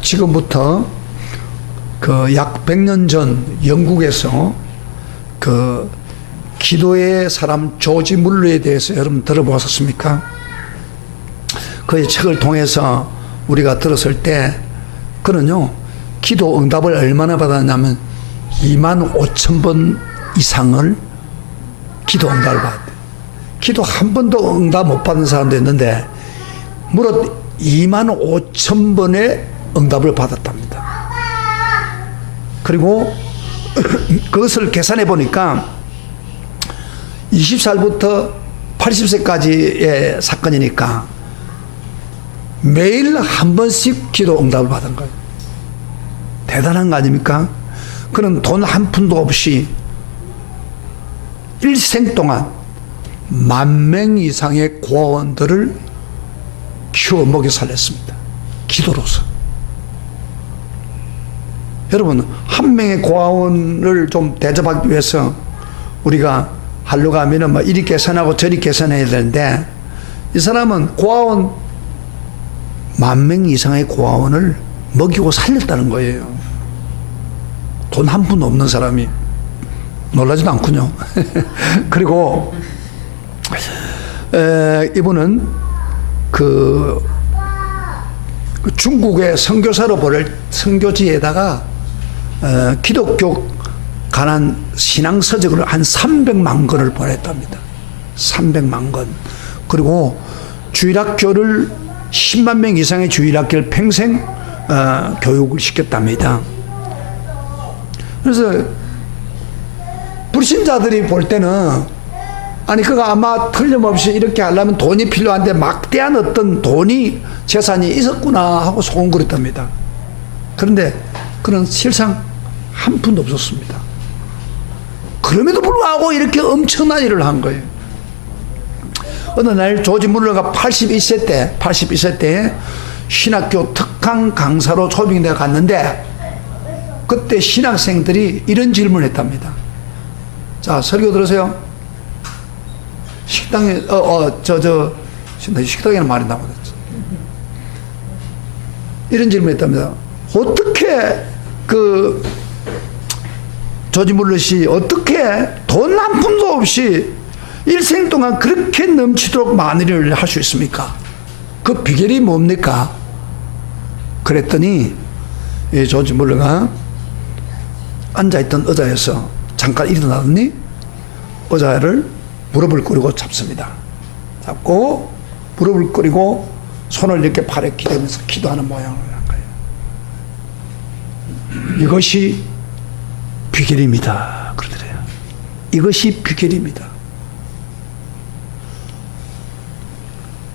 지금부터 그 약 100년 전 영국에서 그 기도의 사람 조지 물러에 대해서 여러분 들어보셨습니까? 그의 책을 통해서 우리가 들었을 때 그는요 기도 응답을 얼마나 받았냐면 25,000번 이상을 기도 응답을 받았대요. 기도 한 번도 응답 못 받은 사람도 있는데 무려 25,000번의 응답을 받았답니다. 그리고 그것을 계산해 보니까 20살부터 80세까지의 사건이니까 매일 한 번씩 기도 응답을 받은 거예요. 대단한 거 아닙니까? 그는 돈 한 푼도 없이 일생 동안 10,000명 이상의 고아원들을 키워 먹여 살렸습니다. 기도로서. 여러분, 한 명의 고아원을 좀 대접하기 위해서 우리가 하려고 하면은 뭐 이리 계산하고 저리 계산해야 되는데 이 사람은 고아원 10,000명 이상의 고아원을 먹이고 살렸다는 거예요. 돈 한 푼 없는 사람이. 놀라지도 않군요. 그리고 이분은 그 중국의 선교사로 보낼 선교지에다가 기독교 관한 신앙 서적을 한 300만 권을 보냈답니다. 300만 권. 그리고 주일학교를 10만 명 이상의 주일학교를 평생 교육을 시켰답니다. 그래서 불신자들이 볼 때는 아니 그가 아마 틀림없이 이렇게 하려면 돈이 필요한데 막대한 어떤 돈이 재산이 있었구나 하고 소곤거렸답니다. 그런데 그는 실상 한 푼도 없었습니다. 그럼에도 불구하고 이렇게 엄청난 일을 한 거예요. 어느 날 조지 물러가 81세 때 신학교 특강 강사로 초빙대에 갔는데 그때 신학생들이 이런 질문을 했답니다. 자, 설교 들으세요. 식당에 식당에는 말이 나오겠죠. 이런 질문을 했답니다. 어떻게 그 조지 물러시 어떻게 돈 한 푼도 없이 일생 동안 그렇게 넘치도록 많은 일을 할 수 있습니까? 그 비결이 뭡니까? 그랬더니 이 조지 물러가 앉아있던 의자에서 잠깐 일어나더니 의자를 무릎을 꿇고 잡습니다. 잡고 무릎을 꿇고 손을 이렇게 팔에 기대면서 기도하는 모양을 한 거예요. 이것이 비결입니다. 그러더래요. 이것이 비결입니다.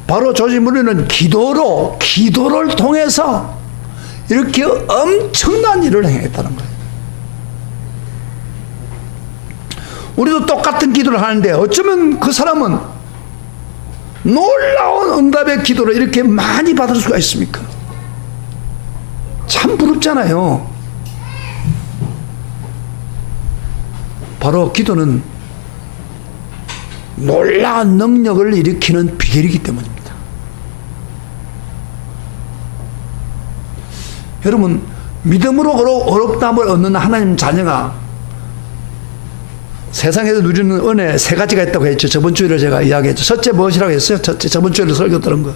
바로 조지 물러는 기도를 통해서 이렇게 엄청난 일을 행했다는 거예요. 우리도 똑같은 기도를 하는데 어쩌면 그 사람은 놀라운 응답의 기도를 이렇게 많이 받을 수가 있습니까? 참 부럽잖아요. 바로 기도는 놀라운 능력을 일으키는 비결이기 때문입니다. 여러분, 믿음으로 어렵다함을 얻는 하나님 자녀가 세상에서 누리는 은혜 세 가지가 있다고 했죠. 저번 주에 제가 이야기했죠. 첫째 무엇이라고 했어요? 저번 주에 설교 들은 거.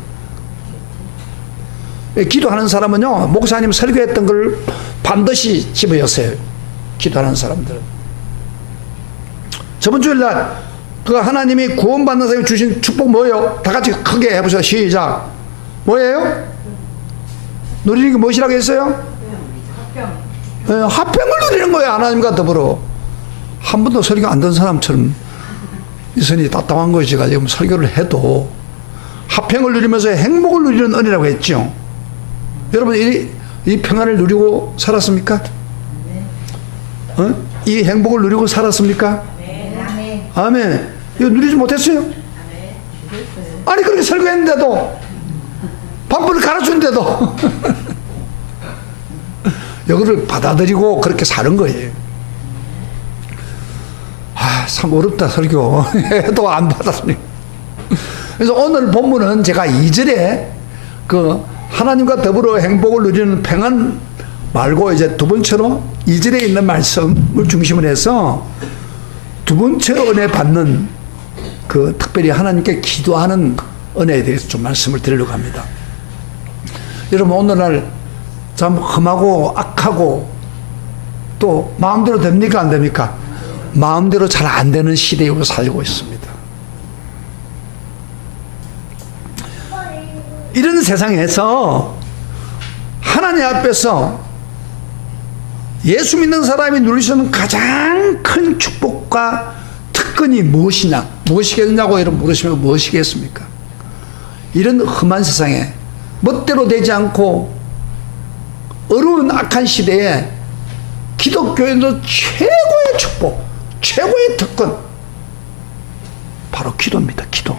기도하는 사람은요, 목사님 설교했던 걸 반드시 집어였어요. 기도하는 사람들은. 저번 주일날 그 하나님이 구원받는 사람이 주신 축복 뭐예요? 다 같이 크게 해보세요. 시작. 뭐예요? 누리는 게 무엇이라고 했어요? 화평을 누리는 거예요. 하나님과 더불어. 한 번도 설교 안 든 사람처럼 이 선이 답답한 것이 제가 지금 설교를 해도 화평을 누리면서 행복을 누리는 은혜라고 했죠. 여러분 이 평안을 누리고 살았습니까? 이 행복을 누리고 살았습니까? 아멘. 이거 누리지 못했어요? 아니 그렇게 설교했는데도 방법을 가르쳤는데도 이거를 받아들이고 그렇게 사는 거예요. 참 어렵다 설교. 또 안 받았으니. 그래서 오늘 본문은 제가 2절에 그 하나님과 더불어 행복을 누리는 평안 말고 이제 두 번째로 2절에 있는 말씀을 중심으로 해서 두 번째로 은혜 받는 그 특별히 하나님께 기도하는 은혜에 대해서 좀 말씀을 드리려고 합니다. 여러분 오늘날 참 험하고 악하고 또 마음대로 됩니까 안 됩니까? 마음대로 잘 안 되는 시대에 살고 있습니다. 이런 세상에서 하나님 앞에서 예수 믿는 사람이 누릴 수 있는 가장 큰 축복과 특권이 무엇이냐? 무엇이겠냐고 여러분 물으시면 무엇이겠습니까? 이런 험한 세상에 멋대로 되지 않고 어려운 악한 시대에 기독교인도 최고의 축복, 최고의 특권 바로 기도입니다. 기도.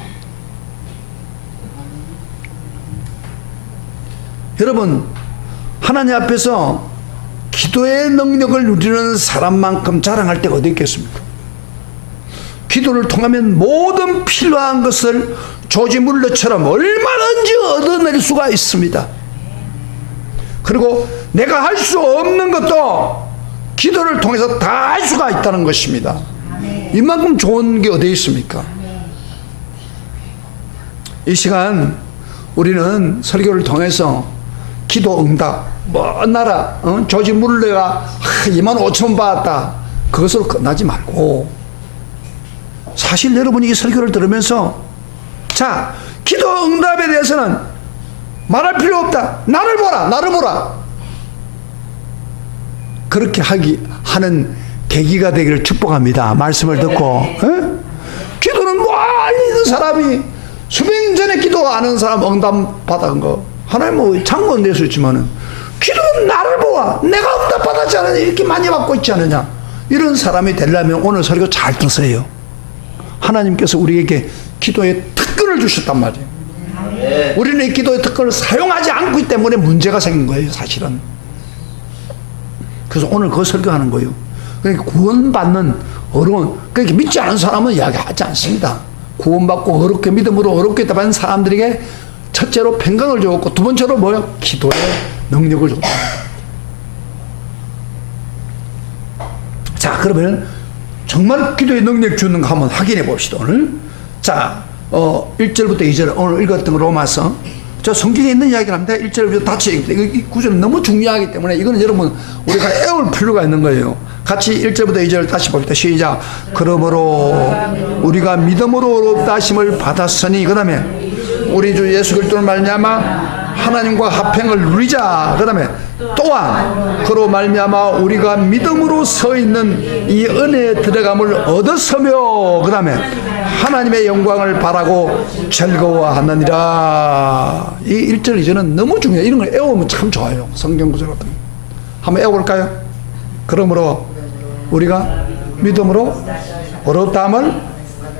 여러분 하나님 앞에서 기도의 능력을 누리는 사람만큼 자랑할 데가 어디 있겠습니까? 기도를 통하면 모든 필요한 것을 조지물러처럼 얼마든지 얻어낼 수가 있습니다. 그리고 내가 할 수 없는 것도 기도를 통해서 다 할 수가 있다는 것입니다. 이만큼 좋은 게 어디 있습니까? 이 시간 우리는 설교를 통해서 기도 응답, 먼 나라 조지 물러가 25,000원 받았다 그것으로 끝나지 말고 사실 여러분이 이 설교를 들으면서 자 기도 응답에 대해서는 말할 필요 없다. 나를 보라 그렇게 하는 계기가 되기를 축복합니다. 말씀을 듣고 기도는 멀리 있는 사람이 수백 년 전에 기도하는 사람 응답 받은 거 하나님 뭐 장관 될 수 있지만은 기도는 나를 보아 내가 응답 받았지 않느냐 이렇게 많이 받고 있지 않느냐 이런 사람이 되려면 오늘 설교 잘 들으세요. 하나님께서 우리에게 기도의 특권을 주셨단 말이에요. 우리는 이 기도의 특권을 사용하지 않고 있기 때문에 문제가 생긴 거예요. 사실은. 그래서 오늘 그거 설교하는 거예요. 그러니까 구원받는 어려운 그러니까 믿지 않은 사람은 이야기하지 않습니다. 구원받고 어렵게 믿음으로 어렵게 답하는 사람들에게 첫째로 평강을 주었고 두 번째로 뭐요? 기도의 능력을 줬다. 자 그러면 정말 기도의 능력 주는 거 한번 확인해 봅시다. 오늘 자 1절부터 2절 오늘 읽었던 로마서 저 성경에 있는 이야기를 합니다. 1절부터 다시 이 구절은 너무 중요하기 때문에 이거는 여러분 우리가 애울 필요가 있는 거예요. 같이 1절부터 2절 다시 봅시다. 시작. 그러므로 우리가 믿음으로 의롭다 하심을 받았으니 그 다음에 우리 주 예수 그리스도를 말미암아 하나님과 합평을 누리자. 그 다음에 또한 그로 말미암아 우리가 믿음으로 서 있는 이 은혜에 들어감을 얻었으며 그 다음에 하나님의 영광을 바라고 즐거워하느니라. 이 1절 2절은 너무 중요해요. 이런 걸 애우면 참 좋아요. 성경 구절 같은 거 한번 애워볼까요? 그러므로 우리가 믿음으로 어렵다함을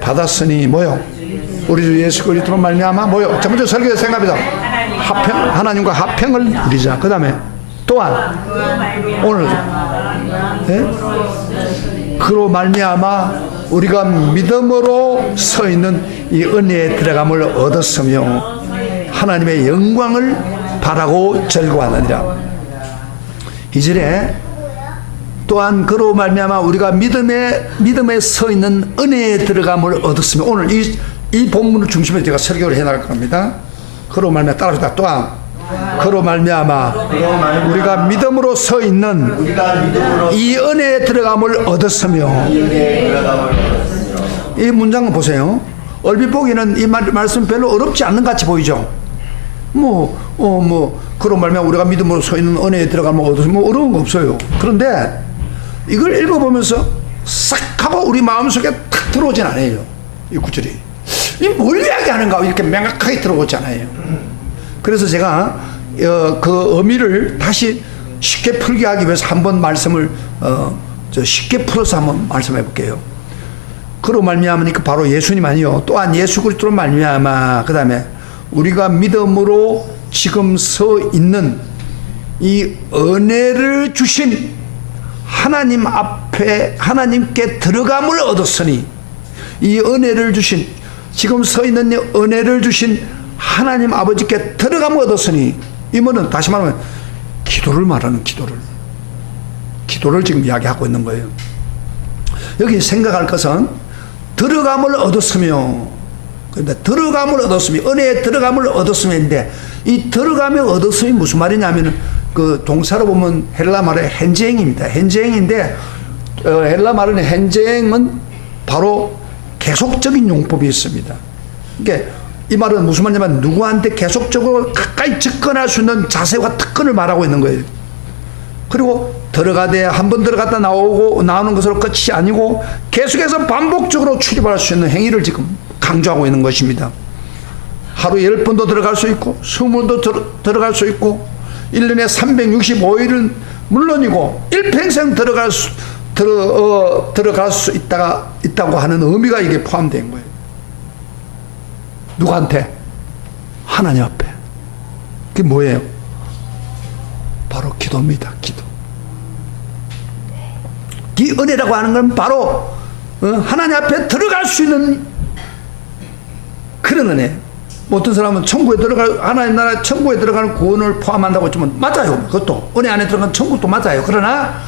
받았으니 뭐요? 우리 주 예수 그리스도로 말미암아 뭐요? 자 먼저 설교의 생각이다. 하나님과 합평을 누리자. 그 다음에 또한 오늘 그로 말미암아 우리가 믿음으로 서 있는 이 은혜에 들어감을 얻었으며 하나님의 영광을 바라고 즐거워하느니라. 이절에 또한 그로 말미암아 우리가 믿음에 서 있는 은혜에 들어감을 얻었으며 오늘 이 본문을 중심으로 제가 설교를 해나갈 겁니다. 그로 말미암아 따라합시다. 또한 그로 말미암아 우리가 믿음으로 서 있는 이 은혜에 들어감을 얻었으며 이 문장을 보세요. 얼핏 보기는 이 말씀 별로 어렵지 않는 것 같이 보이죠. 그로 말미암아 우리가 믿음으로 서 있는 은혜에 들어감을 얻었으면 뭐 어려운 거 없어요. 그런데 이걸 읽어보면서 싹 하고 우리 마음속에 탁 들어오진 않아요. 이 구절이 뭘 이야기하는가 이렇게 명확하게 들어오지 않아요. 그래서 제가 그 의미를 다시 쉽게 풀게 하기 위해서 한번 말씀을 쉽게 풀어서 한번 말씀해 볼게요. 그로 말미암으니까 바로 예수님 아니요. 또한 예수 그리스도로 말미암아 그 다음에 우리가 믿음으로 지금 서 있는 이 은혜를 주신 하나님 앞에 하나님께 들어감을 얻었으니 이 은혜를 주신 지금 서 있는 이 은혜를 주신 하나님 아버지께 들어감을 얻었으니 임원은 다시 말하면 기도를 말하는 기도를 지금 이야기하고 있는 거예요. 여기 생각할 것은 들어감을 얻었으며, 근데 들어감을 얻었으며, 은혜에 들어감을 얻었으면인데, 이 들어감에 얻었음이 무슨 말이냐면은 그 동사로 보면 헬라 말의 hen제행입니다. hen제행인데 헬라 말의 hen제행은 바로 계속적인 용법이 있습니다. 그러니까 이 말은 무슨 말이냐면 누구한테 계속적으로 가까이 접근할 수 있는 자세와 특권을 말하고 있는 거예요. 그리고 들어가되 한 번 들어갔다 나오는 것으로 끝이 아니고 계속해서 반복적으로 출입할 수 있는 행위를 지금 강조하고 있는 것입니다. 하루 10번도 들어갈 수 있고 20번도 들어갈 수 있고 1년에 365일은 물론이고 일평생 들어갈 수 있다고 하는 의미가 이게 포함된 거예요. 누구한테? 하나님 앞에. 그게 뭐예요? 바로 기도입니다. 기도. 이 은혜라고 하는 건 바로 하나님 앞에 들어갈 수 있는 그런 은혜. 어떤 사람은 하나님 나라 천국에 들어가는 구원을 포함한다고 했지만 맞아요. 그것도 은혜 안에 들어간 천국도 맞아요. 그러나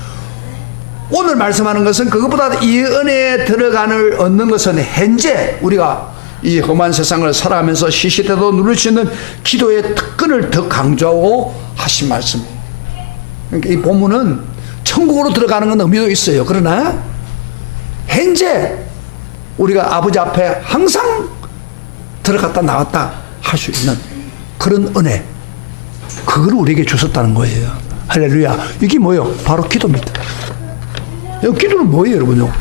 오늘 말씀하는 것은 그것보다 이 은혜에 들어가는 얻는 것은 현재 우리가 이 험한 세상을 살아가면서 시시때도 누릴 수 있는 기도의 특권을 더 강조하고 하신 말씀입니다. 그러니까 이 본문은 천국으로 들어가는 건 의미도 있어요. 그러나 현재 우리가 아버지 앞에 항상 들어갔다 나왔다 할 수 있는 그런 은혜, 그걸 우리에게 주셨다는 거예요. 할렐루야. 이게 뭐예요? 바로 기도입니다. 기도는 뭐예요, 여러분요?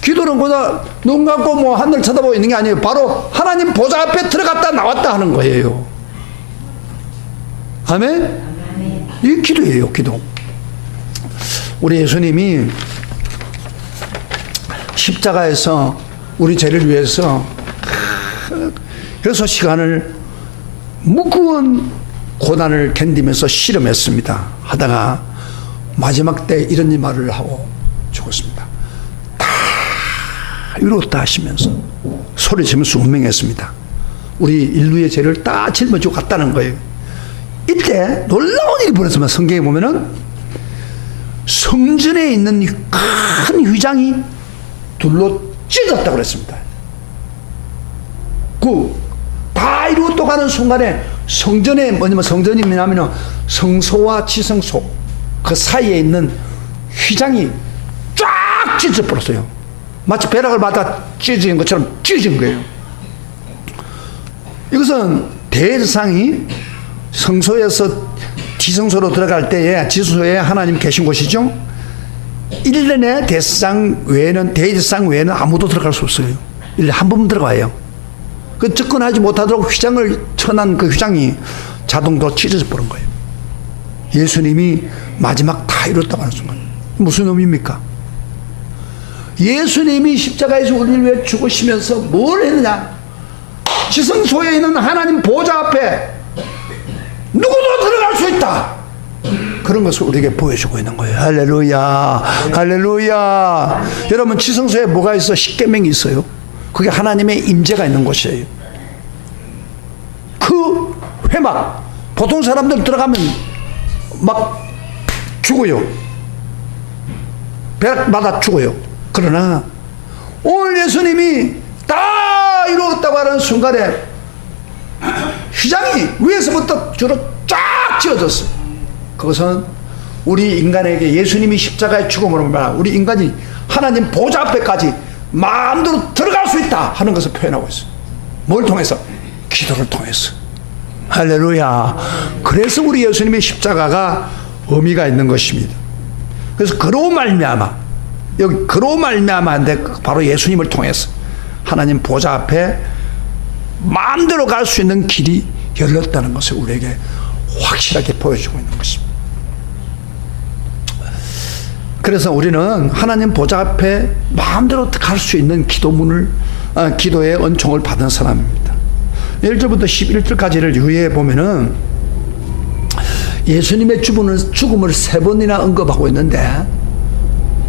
기도는 그냥 눈 감고 뭐 하늘 쳐다보고 있는 게 아니에요. 바로 하나님 보좌 앞에 들어갔다 나왔다 하는 거예요. 아멘? 이게 기도예요, 기도. 우리 예수님이 십자가에서 우리 죄를 위해서 6시간을 무거운 고난을 견디면서 실험했습니다. 하다가 마지막 때 이런 말을 하고 죽었습니다. 다 이루었다 하시면서 소리치면서 운명했습니다. 우리 인류의 죄를 다 짊어지고 갔다는 거예요. 이때 놀라운 일이 벌어졌지만 성경에 보면은 성전에 있는 큰 휘장이 둘로 찢어졌다고 그랬습니다. 다 이루었다고 하는 순간에 성전이 뭐냐면 성소와 지성소 그 사이에 있는 휘장이 쫙 찢어져 버렸어요. 마치 벼락을 맞아 찢어진 것처럼 찢어진 거예요. 이것은 대제사장이 성소에서 지성소로 들어갈 때에 지성소에 하나님 계신 곳이죠. 1년에 대제사장 외에는 아무도 들어갈 수 없어요. 1년에 한 번만 들어가요. 그 접근하지 못하도록 휘장을 쳐난 그 휘장이 자동으로 찢어져 버린 거예요. 예수님이 마지막 다 이뤘다고 하는 순간 무슨 의미입니까? 예수님이 십자가에서 우리를 위해 죽으시면서 뭘 했느냐? 지성소에 있는 하나님 보좌 앞에 누구도 들어갈 수 있다. 그런 것을 우리에게 보여주고 있는 거예요. 할렐루야, 할렐루야. 여러분, 지성소에 뭐가 있어? 십계명이 있어요. 그게 하나님의 임재가 있는 곳이에요. 그 회막, 보통 사람들 들어가면 막 죽어요. 벼락 맞아 죽어요. 그러나 오늘 예수님이 다 이루었다고 하는 순간에 휘장이 위에서부터 주로 쫙 찢어졌어요. 그것은 우리 인간에게 예수님이 십자가의 죽음으로 말하 우리 인간이 하나님 보좌 앞에까지 마음대로 들어갈 수 있다 하는 것을 표현하고 있어요. 뭘 통해서? 기도를 통해서. 할렐루야. 그래서 우리 예수님의 십자가가 의미가 있는 것입니다. 그래서 그로 말미암아, 여기 그로 말미암아인데 바로 예수님을 통해서 하나님 보좌 앞에 마음대로 갈 수 있는 길이 열렸다는 것을 우리에게 확실하게 보여주고 있는 것입니다. 그래서 우리는 하나님 보좌 앞에 마음대로 갈 수 있는 기도의 은총을 받은 사람입니다. 1절부터 11절까지를 유의해 보면은 예수님의 죽음을 3번이나 언급하고 있는데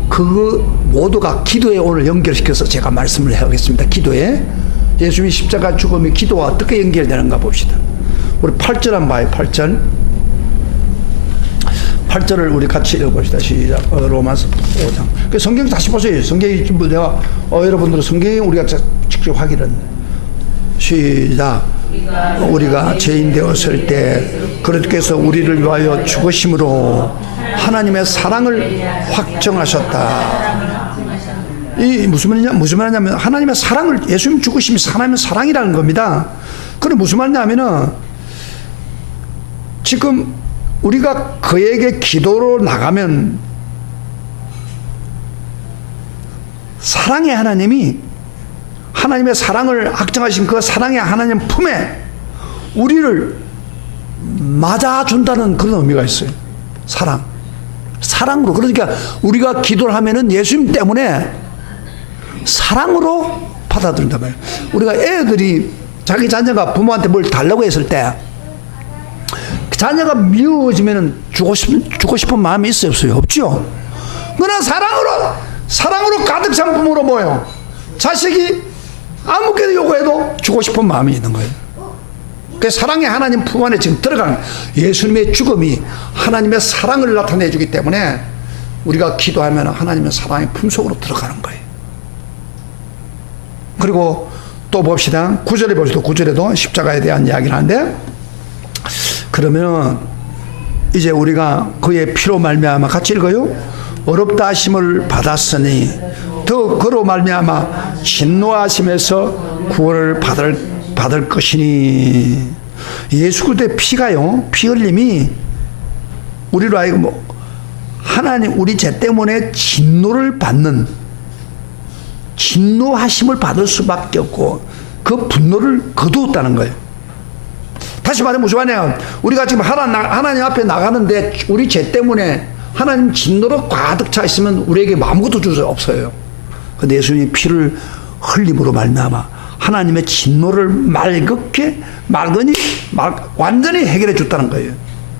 그 모두가 기도에 오늘 연결시켜서 제가 말씀을 해보겠습니다. 기도에 예수님의 십자가 죽음이 기도와 어떻게 연결되는가 봅시다. 우리 8절 한번 봐요. 8절. 8절을 우리 같이 읽어봅시다. 시작. 로마서 5장. 그 성경 다시 보세요. 성경이 전부 내가 여러분들은 성경이 우리가 직접 확인했네. 시작. 우리가 죄인 되었을 때 그리스도께서 우리를 위하여 죽으심으로 하나님의 사랑을 확정하셨다. 이 무슨 말이냐면 하나님의 사랑을, 예수님 죽으심이 하나님의 사랑이라는 겁니다. 그럼 무슨 말이냐면은 지금 우리가 그에게 기도로 나가면 사랑의 하나님이, 하나님의 사랑을 확정하신 그 사랑의 하나님 품에 우리를 맞아준다는 그런 의미가 있어요. 사랑으로. 그러니까 우리가 기도를 하면은 예수님 때문에 사랑으로 받아들인단 말이에요. 우리가 애들이 자기 자녀가 부모한테 뭘 달라고 했을 때 자녀가 미워지면은 주고 싶은 마음이 있어요, 없어요? 없죠? 그러나 사랑으로 가득 찬 부모로 뭐예요? 자식이 아무것도 요구해도 주고 싶은 마음이 있는 거예요. 그 사랑의 하나님 품 안에 지금 들어가는 예수님의 죽음이 하나님의 사랑을 나타내주기 때문에 우리가 기도하면 하나님의 사랑의 품속으로 들어가는 거예요. 그리고 또 봅시다. 9절에 봅시다. 9절에도 십자가에 대한 이야기를 하는데, 그러면 이제 우리가 그의 피로 말미암아, 같이 읽어요. 어렵다 하심을 받았으니 더 그로 말미암아 진노하심에서 구원을 받을 것이니. 예수 그리스도의 피가요, 피 흘림이 우리로 하여금 하나님 우리 죄 때문에 진노하심을 받을 수밖에 없고 그 분노를 거두었다는 거예요. 다시 말해 무슨 말이냐, 우리가 지금 하나님 앞에 나가는데 우리 죄 때문에 하나님 진노로 가득 차 있으면 우리에게 아무것도 줄 수 없어요. 근데 예수님이 피를 흘림으로 말미암아 하나님의 진노를 완전히 해결해 줬다는 거예요.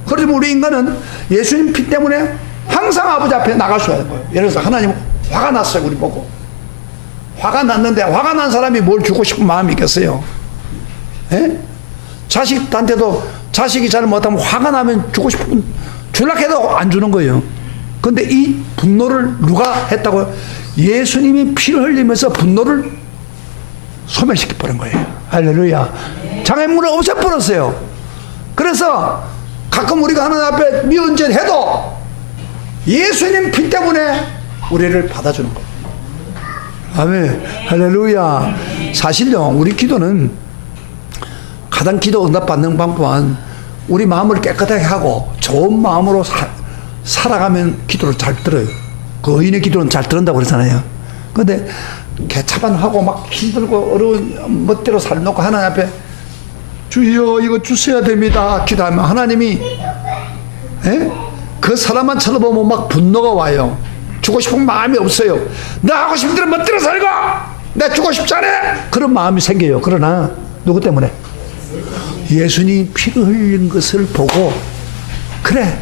그래서 우리 인간은 예수님 피 때문에 항상 아버지 앞에 나갈 수 있는 거예요. 예를 들어서 하나님 화가 났어요. 우리 보고 화가 났는데, 화가 난 사람이 뭘 주고 싶은 마음이 있겠어요? 예? 자식한테도 자식이 잘 못하면 화가 나면 주고 싶은, 주려고 해도 안 주는 거예요. 근데 이 분노를 누가 했다고요? 예수님이 피를 흘리면서 분노를 소멸시켜버린 거예요. 할렐루야. 장애물을 없애버렸어요. 그래서 가끔 우리가 하나님 앞에 미운 짓 해도 예수님 피 때문에 우리를 받아주는 거예요. 아멘. 할렐루야. 사실요, 우리 기도는 가장 기도 응답받는 방법은 우리 마음을 깨끗하게 하고 좋은 마음으로 살아가면 기도를 잘 들어요. 그 의인의 기도는 잘 들은다고 그러잖아요. 근데 개차반하고 막 힘들고 어려운 멋대로 살놓고 하나님 앞에 주여 이거 주셔야 됩니다 기도하면 하나님이 그 사람만 쳐다보면 막 분노가 와요. 주고 싶은 마음이 없어요. 나 하고 싶은 대로 멋대로 살고 내 주고 싶지 않아, 그런 마음이 생겨요. 그러나 누구 때문에? 예수님 피를 흘린 것을 보고, 그래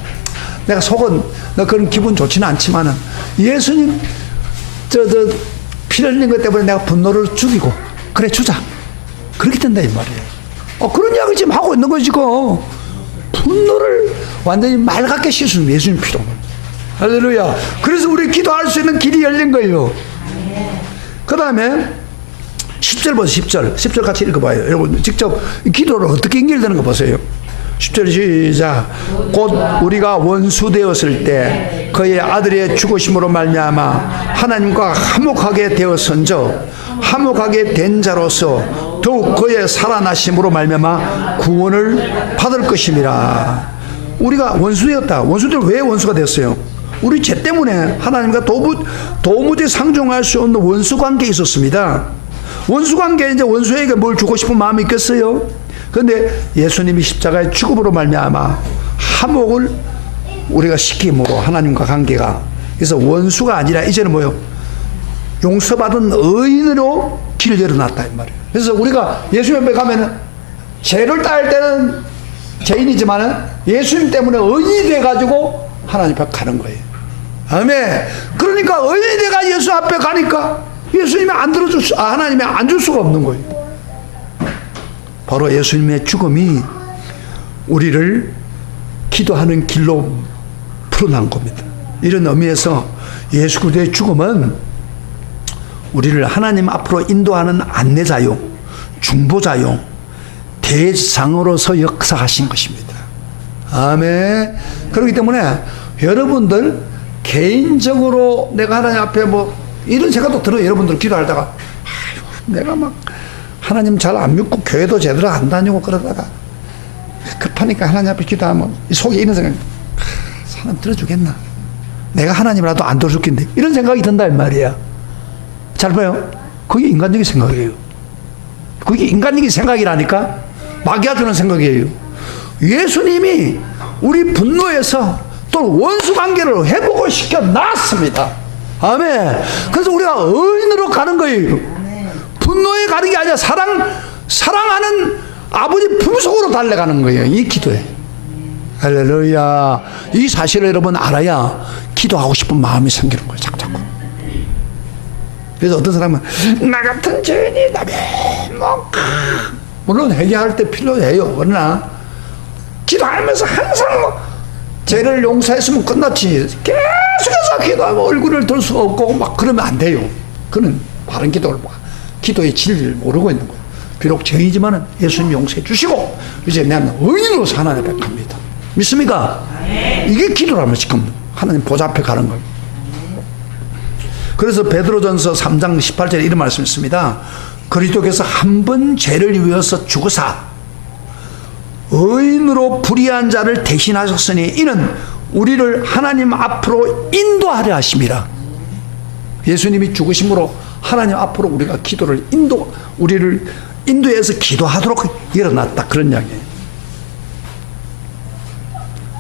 내가 속은 나 그런 기분 좋지는 않지만은 예수님 피를 흘린 것 때문에 내가 분노를 죽이고, 그래 주자, 그렇게 된다 이 말이에요. 그런 이야기를 지금 하고 있는 거지. 분노를 완전히 맑게 씻은 예수님 피로. 할렐루야. 그래서 우리 기도할 수 있는 길이 열린 거예요. 그 다음에 10절 보세요. 10절 같이 읽어봐요. 여러분 직접 기도를 어떻게 연결되는 거 보세요. 10절 시작. 곧 우리가 원수 되었을 때 그의 아들의 죽으심으로 말미암아 하나님과 화목하게 되었은즉 화목하게 된 자로서 더욱 그의 살아나심으로 말미암아 구원을 받을 것임이라. 우리가 원수 되었다. 원수들 왜 원수가 됐어요? 우리 죄 때문에 하나님과 도무지 상종할 수 없는 원수 관계에 있었습니다. 원수 관계에 이제 원수에게 뭘 주고 싶은 마음이 있겠어요? 그런데 예수님이 십자가의 죽음으로 말미암아 화목을 우리가 시킴으로 하나님과 관계가, 그래서 원수가 아니라 이제는 뭐요? 용서받은 의인으로 길을 열어놨다 이 말이에요. 그래서 우리가 예수님 앞에 가면은 죄를 따를 때는 죄인이지만은 예수님 때문에 의인이 돼가지고 하나님 앞에 가는 거예요. 아멘. 그러니까 의인이 돼가 예수 앞에 가니까 예수님이 하나님이 안 줄 수가 없는 거예요. 바로 예수님의 죽음이 우리를 기도하는 길로 풀어난 겁니다. 이런 의미에서 예수 그리스도의 죽음은 우리를 하나님 앞으로 인도하는 안내자요, 중보자요, 대상으로서 역사하신 것입니다. 아멘. 그렇기 때문에 여러분들 개인적으로 내가 하나님 앞에 뭐 이런 생각도 들어요. 여러분들 기도하다가 아유, 내가 막 하나님 잘 안 믿고 교회도 제대로 안 다니고 그러다가 급하니까 하나님 앞에 기도하면 이 속에 이런 생각이 사람 들어주겠나? 내가 하나님이라도 안 들어줄겠는데 이런 생각이 든다 이 말이야. 잘 봐요. 그게 인간적인 생각이에요. 그게 인간적인 생각이라니까. 마귀가 드는 생각이에요. 예수님이 우리 분노에서 또 원수 관계를 회복을 시켜 놨습니다. 아멘. 그래서 우리가 의인으로 가는 거예요. 분노에 가는 게 아니라 사랑하는 아버지 품속으로 달려가는 거예요. 이 기도에. 할렐루야. 이 사실을 여러분 알아야 기도하고 싶은 마음이 생기는 거예요. 자꾸. 그래서 어떤 사람은 나 같은 죄인이 물론 회개할 때 필요해요. 그러나 기도하면서 항상 죄를 용서했으면 끝났지. 계속해서 기도하면 얼굴을 들 수가 없고 막 그러면 안 돼요. 그는 바른 기도를 기도의 진리를 모르고 있는 거예요. 비록 죄이지만은 예수님 용서해 주시고 이제 나는 의인으로서 하나님 앞에 갑니다. 믿습니까? 이게 기도라면 지금 하나님 보좌 앞에 가는 거예요. 그래서 베드로전서 3장 18절에 이런 말씀이 있습니다. 그리스도께서 한 번 죄를 위해서 죽으사 의인으로 불의한 자를 대신하셨으니 이는 우리를 하나님 앞으로 인도하려 하심이라. 예수님이 죽으심으로 하나님 앞으로 우리가 기도를 우리를 인도해서 기도하도록 일어났다. 그런 이야기예요.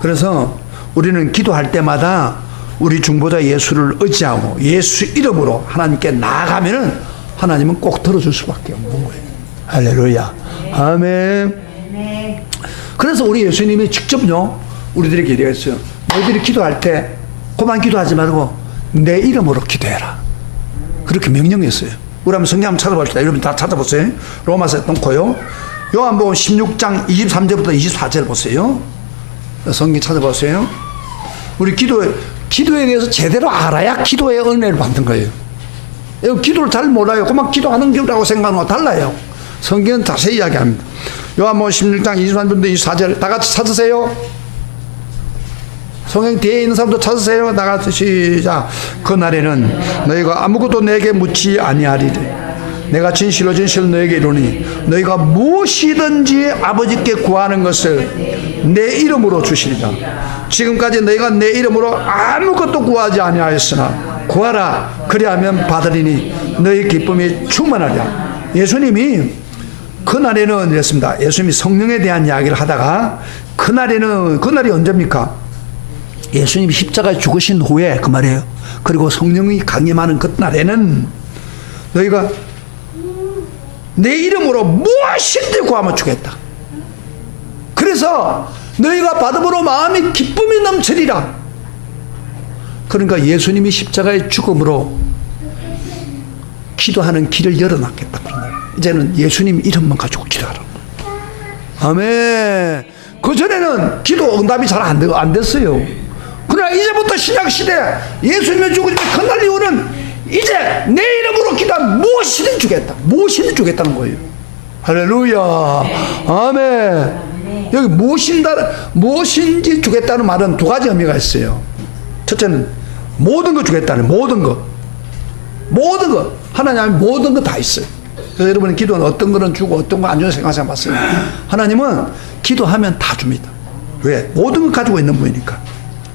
그래서 우리는 기도할 때마다 우리 중보자 예수를 의지하고 예수 이름으로 하나님께 나아가면은 하나님은 꼭 들어줄 수밖에 없는 거예요. 할렐루야. 아멘. 그래서 우리 예수님이 직접요 우리들에게 얘기했어요. 너희들이 기도할 때 그만 기도하지 말고 내 이름으로 기도해라. 그렇게 명령했어요. 우리 한번 성경 한번 찾아봅시다. 여러분 다 찾아보세요. 로마서 놓고요. 요한복음 16장 23절부터 24절 보세요. 성경 찾아보세요. 우리 기도에 대해서 제대로 알아야 기도의 은혜를 받는 거예요. 기도를 잘 몰라요. 그만 기도하는 거라고 생각하는 거 달라요. 성경은 자세히 이야기합니다. 요한복음 16장 23절부터 24절 다 같이 찾으세요. 성경 뒤에 있는 사람도 찾으세요. 다 같이 시작. 그날에는 너희가 아무것도 내게 묻지 아니하리니 내가 진실로 너에게 이르노니 너희가 무엇이든지 아버지께 구하는 것을 내 이름으로 주시리라. 지금까지 너희가 내 이름으로 아무것도 구하지 아니하였으나 구하라 그리하면 받으리니 너희 기쁨이 충만하리라. 예수님이 그날에는 이랬습니다. 예수님이 성령에 대한 이야기를 하다가 그날이 언제입니까? 예수님이 십자가에 죽으신 후에 그 말이에요. 그리고 성령이 강림하는 그날에는 너희가 내 이름으로 무엇인지 구하면 주겠다. 그래서 너희가 받음으로 마음이 기쁨이 넘치리라. 그러니까 예수님이 십자가의 죽음으로 기도하는 길을 열어놨겠다. 이제는 예수님 이름만 가지고 기도하라는 거예요. 아멘. 그전에는 기도 응답이 잘 안 됐어요. 그러나 이제부터 신약시대 예수님의 죽으신 그날 이후는 이제 내 이름으로 기도하면 무엇이든 주겠다. 무엇이든 주겠다는 거예요. 할렐루야. 아멘. 여기 무엇인지 주겠다는 말은 두 가지 의미가 있어요. 첫째는 모든 거 주겠다는 모든 거. 하나님은 모든 거 다 있어요. 그래서 여러분은 기도는 어떤 거는 주고 어떤 거 안 주는 생각하지 마세요. 하나님은 기도하면 다 줍니다. 왜? 모든 걸 가지고 있는 분이니까.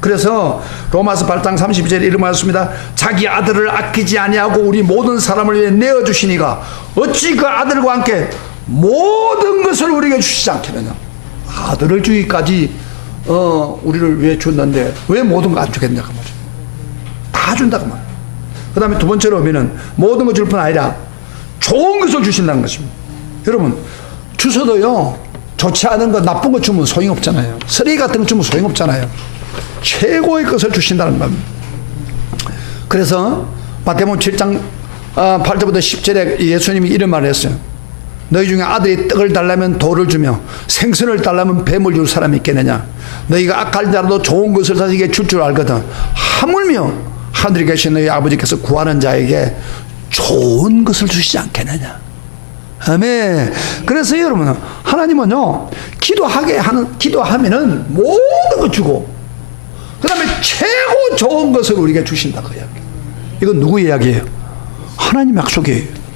그래서 로마서 8장 32절에 이런 말씀입니다. 자기 아들을 아끼지 아니하고 우리 모든 사람을 위해 내어주시니가 어찌 그 아들과 함께 모든 것을 우리에게 주시지 않겠느냐. 아들을 주기까지 우리를 위해 줬는데 왜 모든 거 안 주겠냐 그 말이죠. 다 준다고 말. 그 다음에 두 번째로 보면은 모든 거 줄 뿐 아니라 좋은 것을 주신다는 것입니다. 여러분 주셔도요 좋지 않은 거 나쁜 거 주면 소용없잖아요. 쓰레기 같은 거 주면 소용없잖아요. 최고의 것을 주신다는 겁니다. 그래서 마태복음 7장 8절부터 10절에 예수님이 이런 말을 했어요. 너희 중에 아들이 떡을 달라면 돌을 주며 생선을 달라면 뱀을 줄 사람이 있겠느냐? 너희가 악할 자라도 좋은 것을 자식에게 줄 줄 알거든. 하물며 하늘에 계신 너희 아버지께서 구하는 자에게 좋은 것을 주시지 않겠느냐? 아멘. 그래서 여러분, 하나님은요, 기도하면은 모든 걸 주고, 그 다음에 최고 좋은 것을 우리에게 주신다. 그 이야기. 이건 누구 이야기예요? 하나님 약속이에요.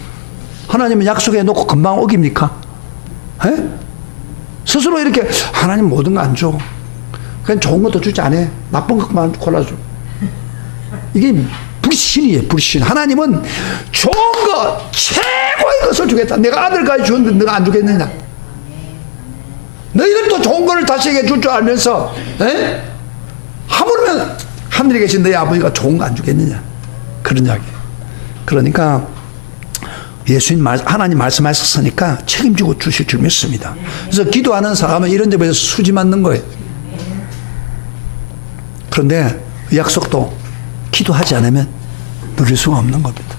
하나님은 약속해 놓고 금방 어깁니까? 에? 스스로 이렇게 하나님 모든 거 안 줘. 그냥 좋은 것도 주지 않아. 나쁜 것만 골라줘. 이게 불신이에요. 불신. 하나님은 좋은 거, 최고의 것을 주겠다. 내가 아들까지 주는데 너가 안 주겠느냐? 너희들 또 좋은 거를 다시에게 줄 줄 알면서, 에? 하물며 하늘에 계신 너희 아버지가 좋은 거 안 주겠느냐? 그런 이야기예요. 그러니까 예수님 하나님 말씀하셨으니까 책임지고 주실 줄 믿습니다. 그래서 기도하는 사람은 이런 점에서 수지 맞는 거예요. 그런데 이 약속도 기도하지 않으면 누릴 수가 없는 겁니다.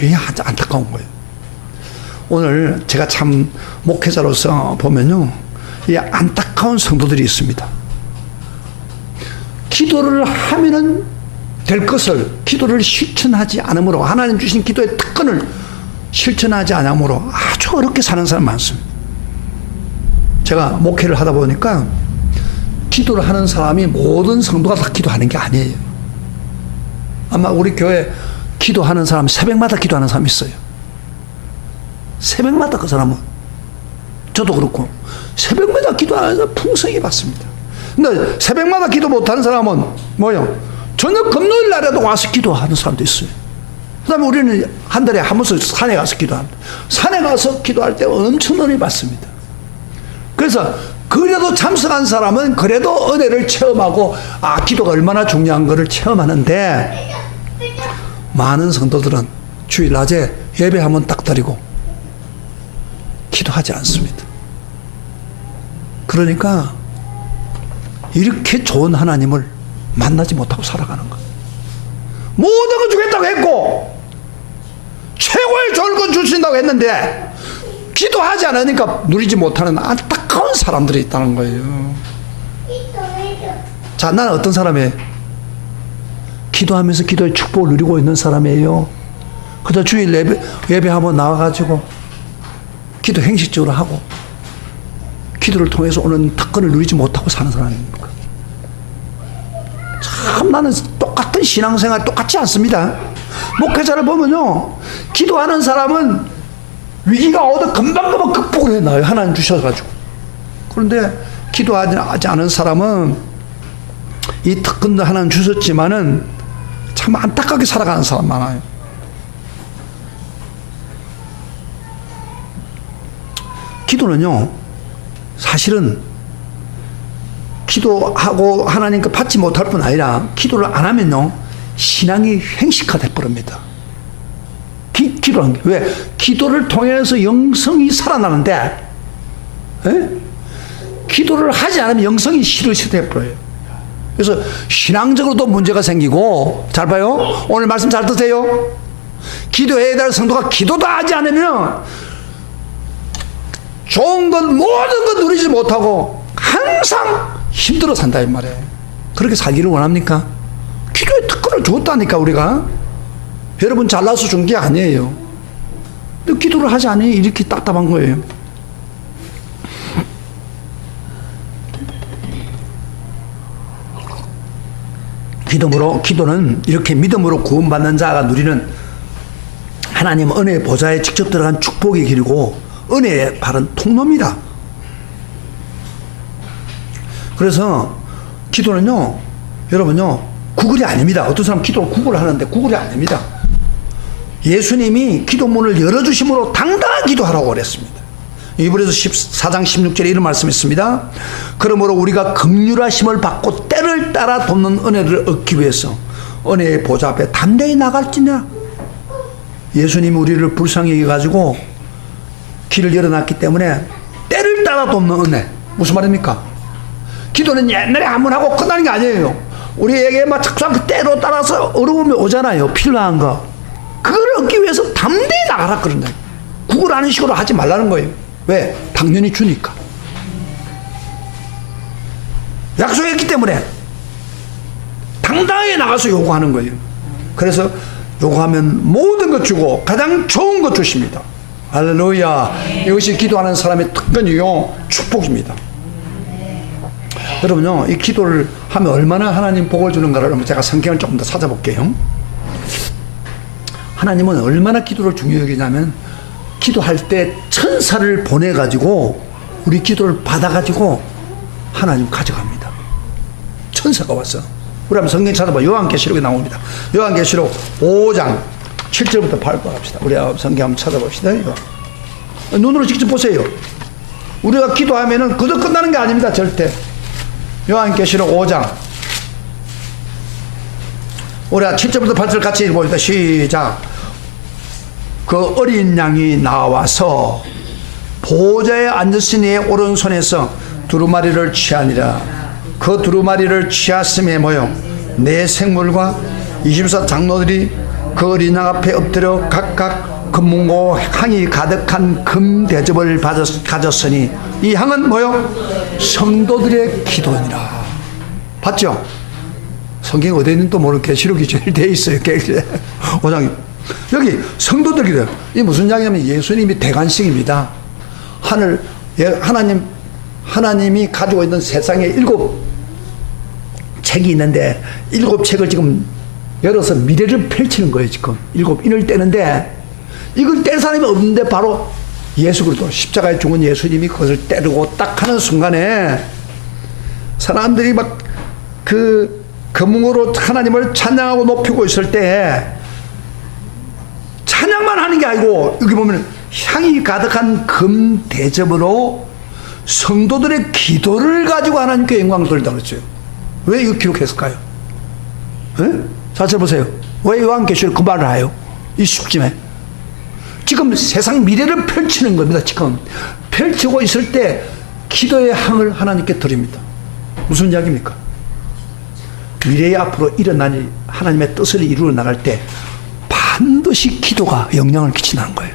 이게 안타까운 거예요. 오늘 제가 참 목회자로서 보면요, 이 안타까운 성도들이 있습니다. 기도를 하면은 될 것을 기도를 실천하지 않으므로, 하나님 주신 기도의 특권을 실천하지 않으므로 아주 어렵게 사는 사람 많습니다. 제가 목회를 하다 보니까 기도를 하는 사람이 모든 성도가 다 기도하는 게 아니에요. 아마 우리 교회 기도하는 사람, 새벽마다 기도하는 사람이 있어요. 새벽마다 그 사람은, 저도 그렇고 새벽마다 기도하는 사람 풍성히 받습니다. 근데 새벽마다 기도 못하는 사람은 뭐요? 저녁 금요일 날에도 와서 기도하는 사람도 있어요. 그 다음에 우리는 한 달에 한 번씩 산에 가서 기도합니다. 산에 가서 기도할 때 엄청 은혜 받습니다. 그래서 그래도 참석한 사람은 그래도 은혜를 체험하고, 아, 기도가 얼마나 중요한 것을 체험하는데, 많은 성도들은 주일 낮에 예배 한번 딱 드리고 기도하지 않습니다. 그러니까 이렇게 좋은 하나님을 만나지 못하고 살아가는 것. 모든 걸 주겠다고 했고 최고의 좋은 걸 주신다고 했는데 기도하지 않으니까 누리지 못하는 안타까운 사람들이 있다는 거예요. 자, 나는 어떤 사람이에요? 기도하면서 기도의 축복을 누리고 있는 사람이에요. 그저 주일 예배 한번 나와가지고 기도 행식적으로 하고 기도를 통해서 오는 특권을 누리지 못하고 사는 사람입니까? 참, 나는 똑같은 신앙생활 똑같지 않습니다. 목회자를 보면요, 기도하는 사람은 위기가 오도 금방금방 극복을 해놔요. 하나님 주셔가지고. 그런데 기도하지 않은 사람은 이 특권도 하나님 주셨지만은 참 안타깝게 살아가는 사람 많아요. 기도는요, 사실은 기도하고 하나님께 받지 못할 뿐 아니라 기도를 안 하면요, 신앙이 횡식화돼 버립니다. 기도하는 게. 왜? 기도를 통해서 영성이 살아나는데, 에? 기도를 하지 않으면 영성이 시릇이 돼 버려요. 그래서 신앙적으로도 문제가 생기고, 잘 봐요. 오늘 말씀 잘 드세요. 기도해야 될 성도가 기도도 하지 않으면 좋은 것, 모든 것 누리지 못하고 항상 힘들어 산다 이 말이에요. 그렇게 살기를 원합니까? 기도의 특권을 줬다니까 우리가. 여러분 잘나서 준 게 아니에요. 근데 기도를 하지 않으니 이렇게 답답한 거예요. 기도는 이렇게 믿음으로 구원받는 자가 누리는 하나님 은혜의 보좌에 직접 들어간 축복의 길이고 은혜의 바른 통로입니다. 그래서 기도는요, 여러분요, 구글이 아닙니다. 어떤 사람 기도를 구글 하는데 구글이 아닙니다. 예수님이 기도문을 열어주심으로 당당한 기도하라고 그랬습니다. 이브리서 14장 16절에 이런 말씀이 있습니다. 그러므로 우리가 긍휼하심을 받고 때를 따라 돕는 은혜를 얻기 위해서 은혜의 보좌 앞에 담대히 나갈지냐. 예수님이 우리를 불쌍히 여겨가지고 길을 열어놨기 때문에 때를 따라 돕는 은혜. 무슨 말입니까? 기도는 옛날에 한 번 하고 끝나는 게 아니에요. 우리에게 막 착수한 그 때로 따라서 어려움이 오잖아요. 필요한 거. 그걸 얻기 위해서 담대히 나가라 그런다. 구걸하는 식으로 하지 말라는 거예요. 왜? 당연히 주니까. 약속했기 때문에 당당하게 나가서 요구하는 거예요. 그래서 요구하면 모든 것 주고 가장 좋은 것 주십니다. 할렐루야. 이것이 기도하는 사람의 특권이요 축복입니다. 여러분요, 이 기도를 하면 얼마나 하나님 복을 주는가를 제가 성경을 조금 더 찾아볼게요. 하나님은 얼마나 기도를 중요히 여기냐면 기도할 때 천사를 보내가지고 우리 기도를 받아가지고 하나님 가져갑니다. 천사가 왔어. 우리 한번 성경 찾아봐. 요한계시록에 나옵니다. 요한계시록 5장 7절부터 8절 합시다. 우리 성경 한번 찾아봅시다. 이거. 눈으로 직접 보세요. 우리가 기도하면은 그저 끝나는 게 아닙니다. 절대. 요한계시록 5장 우리가 7절부터 8절 같이 읽어봅시다. 시작. 그 어린 양이 나와서 보좌에 앉으신 이의 오른손에서 두루마리를 취하니라. 그 두루마리를 취하심에 모여 네 생물과 24 장로들이 그 어린 양 앞에 엎드려 각각 금문고 향이 가득한 금 대접을 가졌으니 이 향은 뭐요? 성도들의 기도니라. 봤죠? 성경이 어디 있는지 또 모르는 계시록이 제일 돼 있어요. 5장이. 여기 성도들 기도요. 이 무슨 이야기냐면 예수님이 대관식입니다. 하나님이 가지고 있는 세상에 7 책이 있는데 7 책을 지금 열어서 미래를 펼치는 거예요. 지금 7 인을 떼는데 이걸 뗄 사람이 없는데 바로 예수 그리스도 십자가에 죽은 예수님이 그것을 때리고 딱 하는 순간에 사람들이 막 그 금ung으로 하나님을 찬양하고 높이고 있을 때 찬양만 하는 게 아니고 여기 보면 향이 가득한 금 대접으로 성도들의 기도를 가지고 하나님께 영광을 돌린다고 그랬어요. 왜 이거 기록했을까요? 자, 보세요. 왜 요한계시록 그 말을 해요? 이 숙짐에. 지금 세상 미래를 펼치는 겁니다. 지금 펼치고 있을 때 기도의 향을 하나님께 드립니다. 무슨 이야기입니까? 미래의 앞으로 일어날 하나님의 뜻을 이루어 나갈 때 반드시 기도가 영향을 끼친다는 거예요.